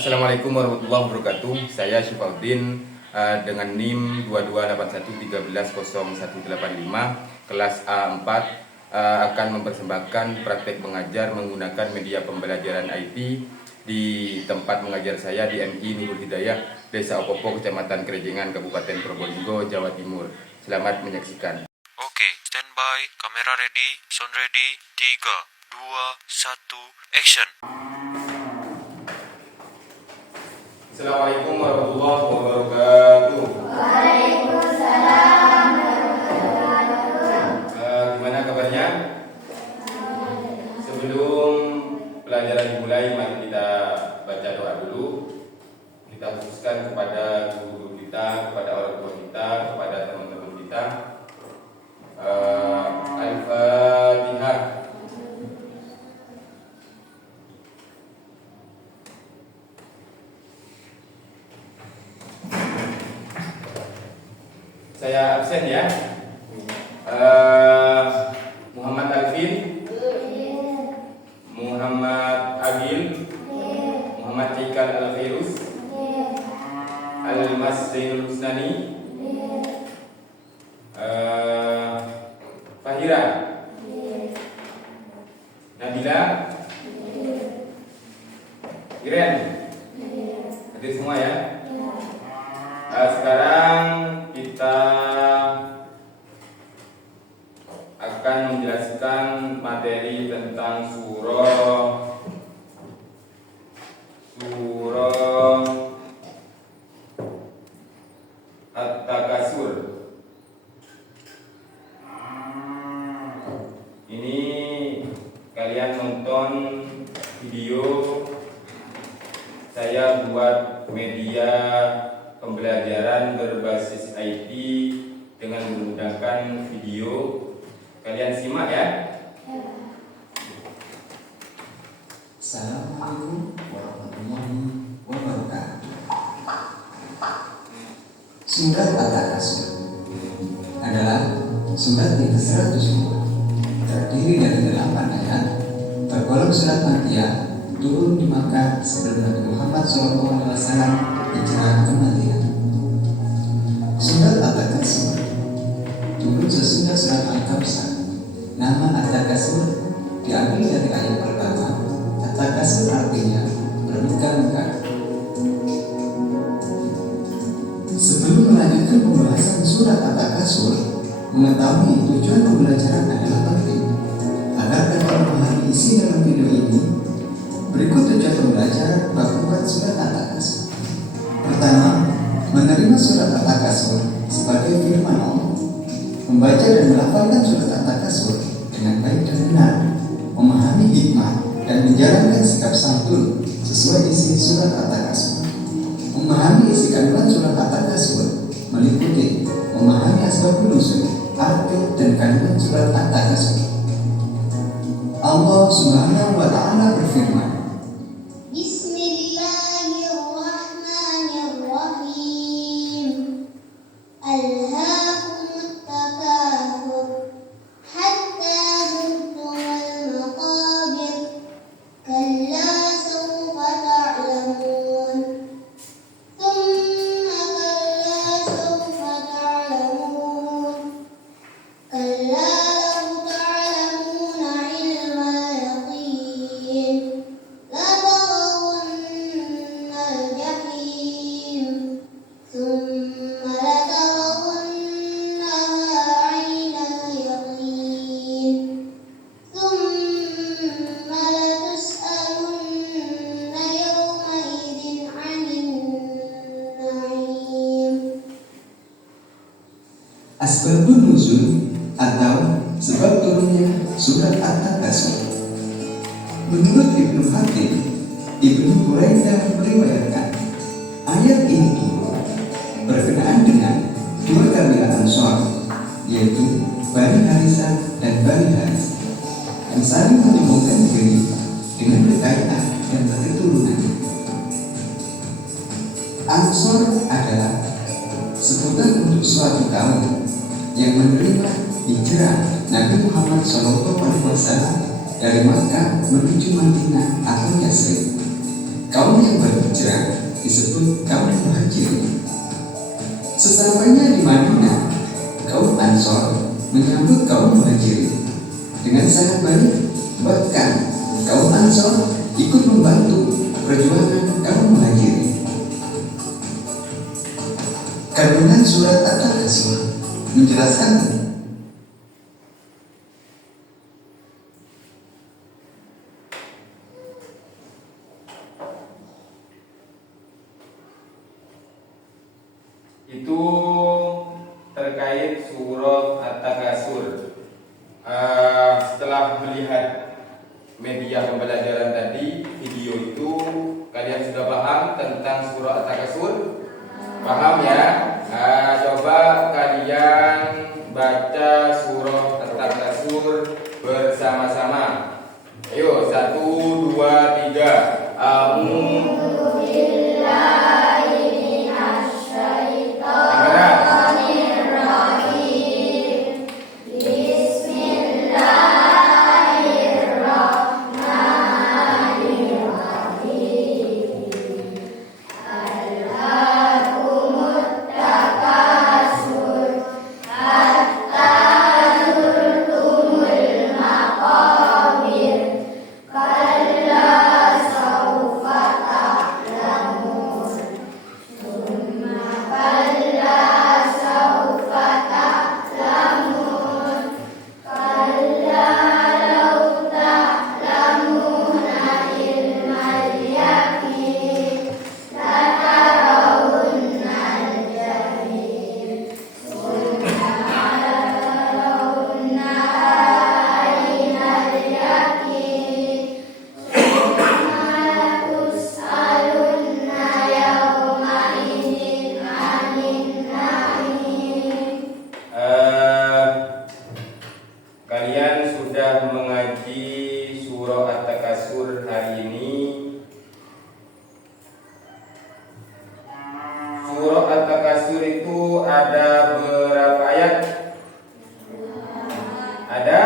Assalamualaikum warahmatullahi wabarakatuh. Saya Syifauddin dengan NIM 2281130185 kelas A4 akan mempersembahkan praktek mengajar menggunakan media pembelajaran IT di tempat mengajar saya di MI Nurul Hidayah, Desa Opopo, Kecamatan Kerejengan, Kabupaten Probolinggo, Jawa Timur. Selamat menyaksikan. Oke, standby, kamera ready, sound ready, 3, 2, 1, action. Assalamualaikum warahmatullahi wabarakatuh. Waalaikumsalam warahmatullahi wabarakatuh. Gimana kabarnya? Sebelum pelajaran dimulai, mari kita baca doa dulu. Kita khususkan kepada guru kita, kepada orang tua kita, kepada teman-teman kita. Al-Fatihah. Saya absen ya. Muhammad Alvin, Muhammad Agil, Muhammad Cikal Alvirus, Almas Zainul Husnani, Fahira, Nabila, Iren. Hadir semua ya. Sekarang kita akan menjelaskan materi tentang surah At-Takasur. Ini kalian nonton video saya buat media pembelajaran berbasis IT dengan menggunakan video. Kalian simak ya. Assalamualaikum warahmatullahi wabarakatuh. Surat At-Takasur adalah surat yang ke-102, terdiri dari 8 ayat, tergolong surat Makkiyah, turun di Makkah sebelum Nabi Muhammad SAW hijrah ke Madinah. Surat At-Takasur turun sesudah surat Al-Kautsar. Nama At-Takasur diambil dari ayat pertama. At-Takasur artinya bermegah-megah. Sebelum melanjutkan pembahasan surat At-Takasur, mengetahui tujuan pembelajaran adalah penting. Agar dapat memahami isi dalam video ini, berikut tujuan pembelajaran bab 4 surat At-Takasur. Pertama, menerima surat At-Takasur sebagai firman Allah. Membaca dan melafalkan surat At-Takasur dengan baik dan benar, memahami hikmah dan menjalankan sikap santun sesuai isi surat At-Takasur. Memahami isi kandungan surat At-Takasur meliputi memahami asbabun nuzul, arti dan kandungan surat At-Takasur. Allah Subhanahu wa Ta'ala berfirman, asbabun nuzul atau sebab turunnya surat At-Takasur. Menurut Ibnu Hatim, Ibnu Buraidah meriwayatkan ayat ini turun berkenaan dengan dua kabilah Ansor, yaitu Bani Harisah dan Bani Haris, yang saling menyombongkan diri dengan berkaitan dan berketurunan. Ansor adalah sebutan untuk suatu kaum yang menerima hijrah Nabi Muhammad SAW dari Makkah menuju Madinah atau Yasrib. kaum yang berhijrah disebut kaum muhajirin. Sesampainya di Madinah, kaum Ansor menyambut kaum muhajirin dengan sangat baik. Bahkan kaum Ansor ikut membantu perjuangan kaum muhajirin. Kandungan surat At-Takasur menjelaskan itu terkait surat At-Takasur. Setelah melihat media pembelajaran tadi, video itu, kalian sudah paham tentang surat At-Takasur? Paham ya? Coba kalian baca surah At-Takasur bersama-sama. Ayo, 1, 2, 3. Kalian sudah mengaji surah At-Takasur hari ini. Surah At-Takasur itu ada berapa ayat? Ada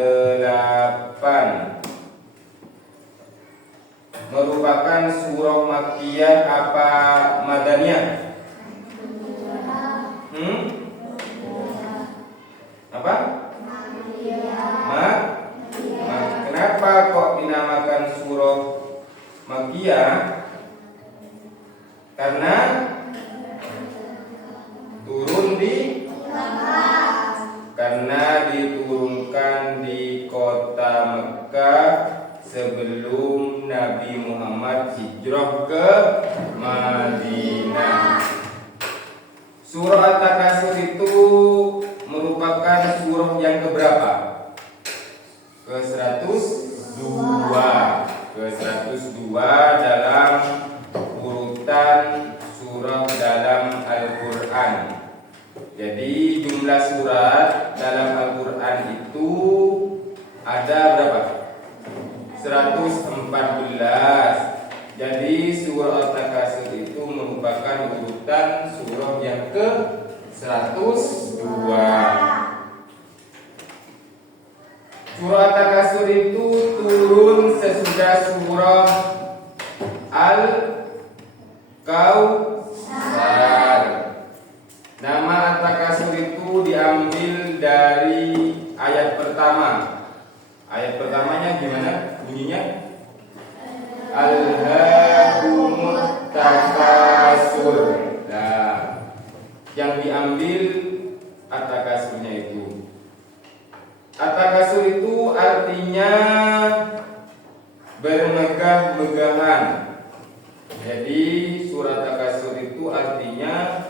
8. Merupakan surah Makkiyah apa Madaniyah? Apa? Kenapa kok dinamakan surah Makkiyah? Karena diturunkan di kota Mekah sebelum Nabi Muhammad hijrah ke Madinah. Surah At-Takasur itu merupakan surah yang keberapa? Ke-102. Ke-102 dalam urutan surah dalam Al-Quran. Jadi jumlah surat dalam Al-Quran itu ada berapa? 114. Jadi surah At-Takasur itu merupakan urutan surah yang ke-102. Surah At-Takasur itu turun sesudah surah Al-Kautsar. Nama At-Takasur itu diambil dari ayat pertama. Ayat pertamanya gimana bunyinya? Alhaakumut takasur. Nah, yang diambil At-Takasurnya itu. At-Takasur itu artinya bermegah-megahan. Jadi surat At-Takasur itu artinya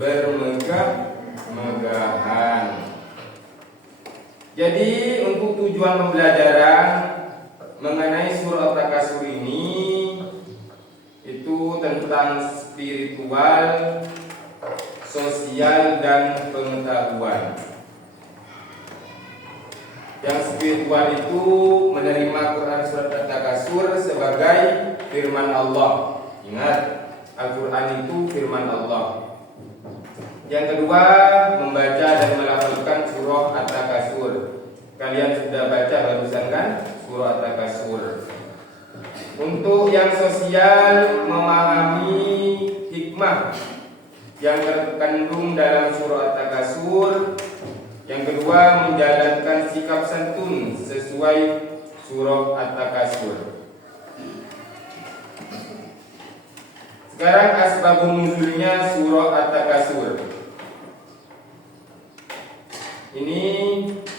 bermegah-megahan. Jadi untuk tujuan pembelajaran mengenai surah At-Takasur ini itu tentang spiritual, sosial, dan pengetahuan. Yang spiritual itu menerima Quran surat At-Takasur sebagai firman Allah. Ingat, Al-Quran itu firman Allah. Yang kedua, membaca dan melafalkan surah At-Takasur. Kalian sudah baca barusan kan? surah At-Takasur. Untuk yang sosial, memahami hikmah yang terkandung dalam surah At-Takasur. Yang kedua, menjalankan sikap santun sesuai surah At-Takasur. Sekarang asbabun nuzulnya surah At-Takasur. Ini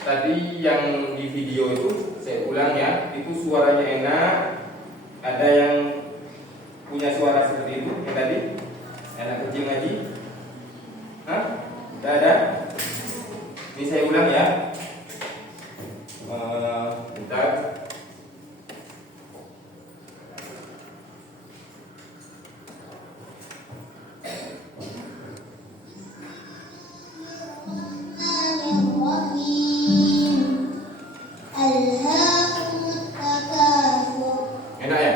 tadi yang di video itu saya ulang ya, itu suaranya enak. Ada yang punya suara seperti itu yang tadi? Anak kecil ngaji? Hah? Tidak ada? Ini saya ulang ya. Bentar. Enak ya?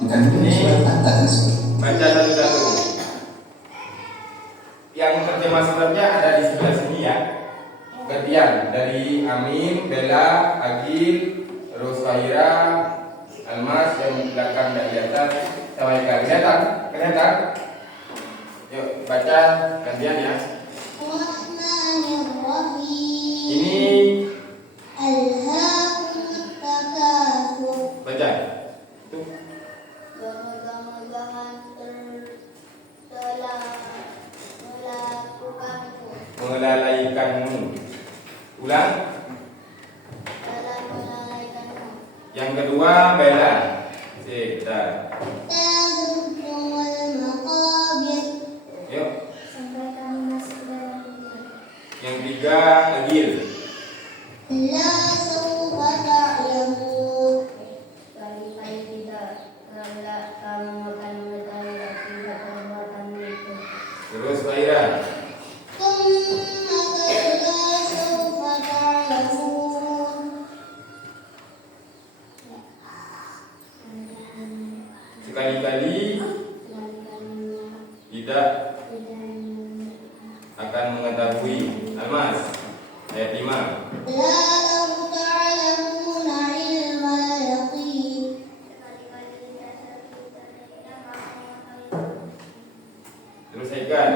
Mengandung surat At-Takasur. Baca satu-satu. Yang terjemah suratnya ada di sebelah sini ya. Gantian dari Amin, Bella, Agil, terus Fahira, Almas yang di belakang dari atas sama Eka. Kelihatan? Yuk baca gantian ya. Ini baca. Tuh. Melalaikanmu. Ulang. Yang kedua Bella. Bentar. Yuk. Yang tiga Agil. Terus Fahira. Sekali-kali tidak akan mengetahui. Almas ayat 5. Terus Ikan.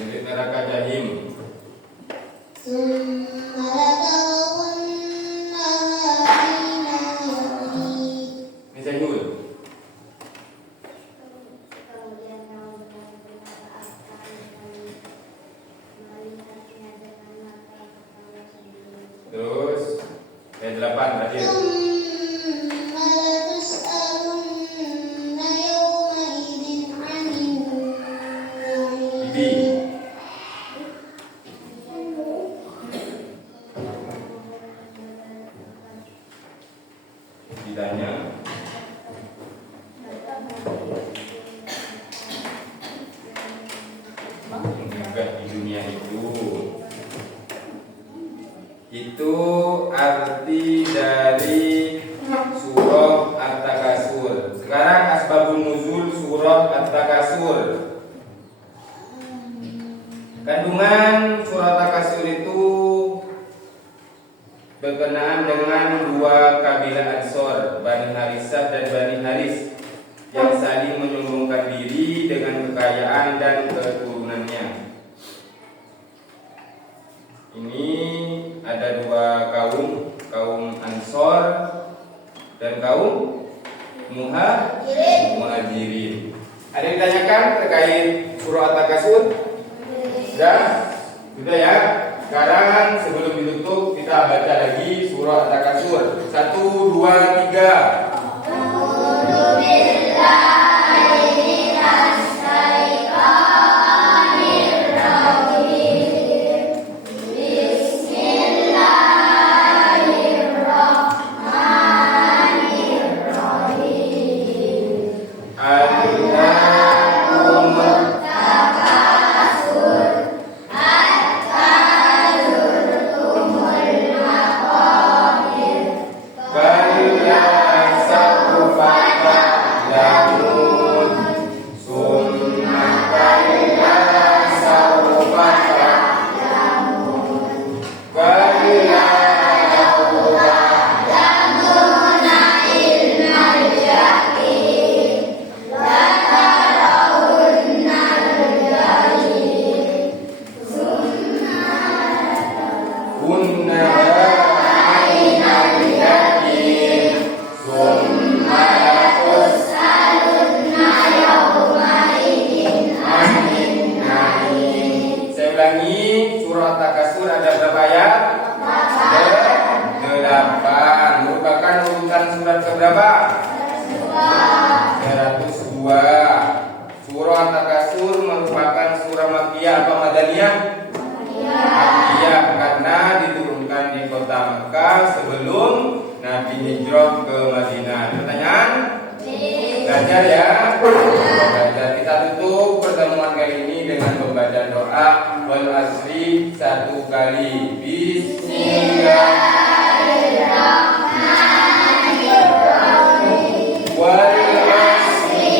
Jadi neraka jahim. Ini Zahul. Terus ayat 8 terakhir. Bibi. Ditanya. Juga di dunia itu arti dari surah At-Takasur. Sekarang asbabun nuzul surah At-Takasur. Kandungan surah At-Takasur itu berkenaan dengan dua kabilah Ansor, Bani Harisah dan Bani Haris, yang saling menyombongkan diri dengan kekayaan dan keturunannya. Ini ada dua kaum, kaum Ansor dan kaum Muhajirin. Ada yang ditanyakan terkait surah At-Takasur? Sudah ya. Sekarang sebelum ditutup kita baca lagi surah At-Takasur. 1, 2, 3. Surah At-Takasur ada berapa ayat? 8. Merupakan urutan surat keberapa? 102. Surah At-Takasur merupakan surah Makkiyah apa Madaniyah? Makkiyah, karena diturunkan di kota Makkah sebelum Nabi hijrah ke Madinah. Pertanyaan? Belajar ya. Belajar. Kita tutup pertemuan kali ini dengan membaca doa wal asri 1 kali. Bismillahirrahmanirrahim. Wal asri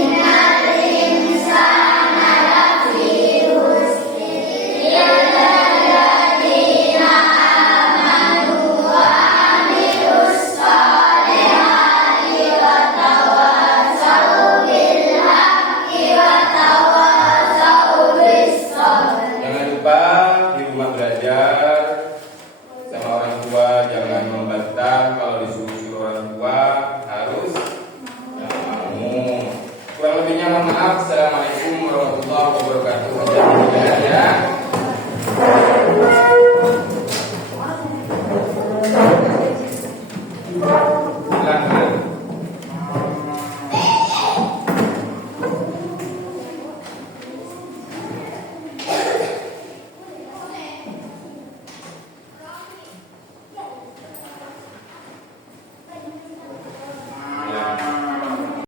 innal insana lafi khusr illa alladziina aamanu wa 'amilus shalihati wa tawassaw bil haqqi wa tawassaw bis sabr. Jangan lupa di rumah belajar sama orang tua, jangan membantah. Kalau disuruh orang tua harus mau. Kurang lebihnya mohon maaf. Assalamualaikum warahmatullahi wabarakatuh. Ya.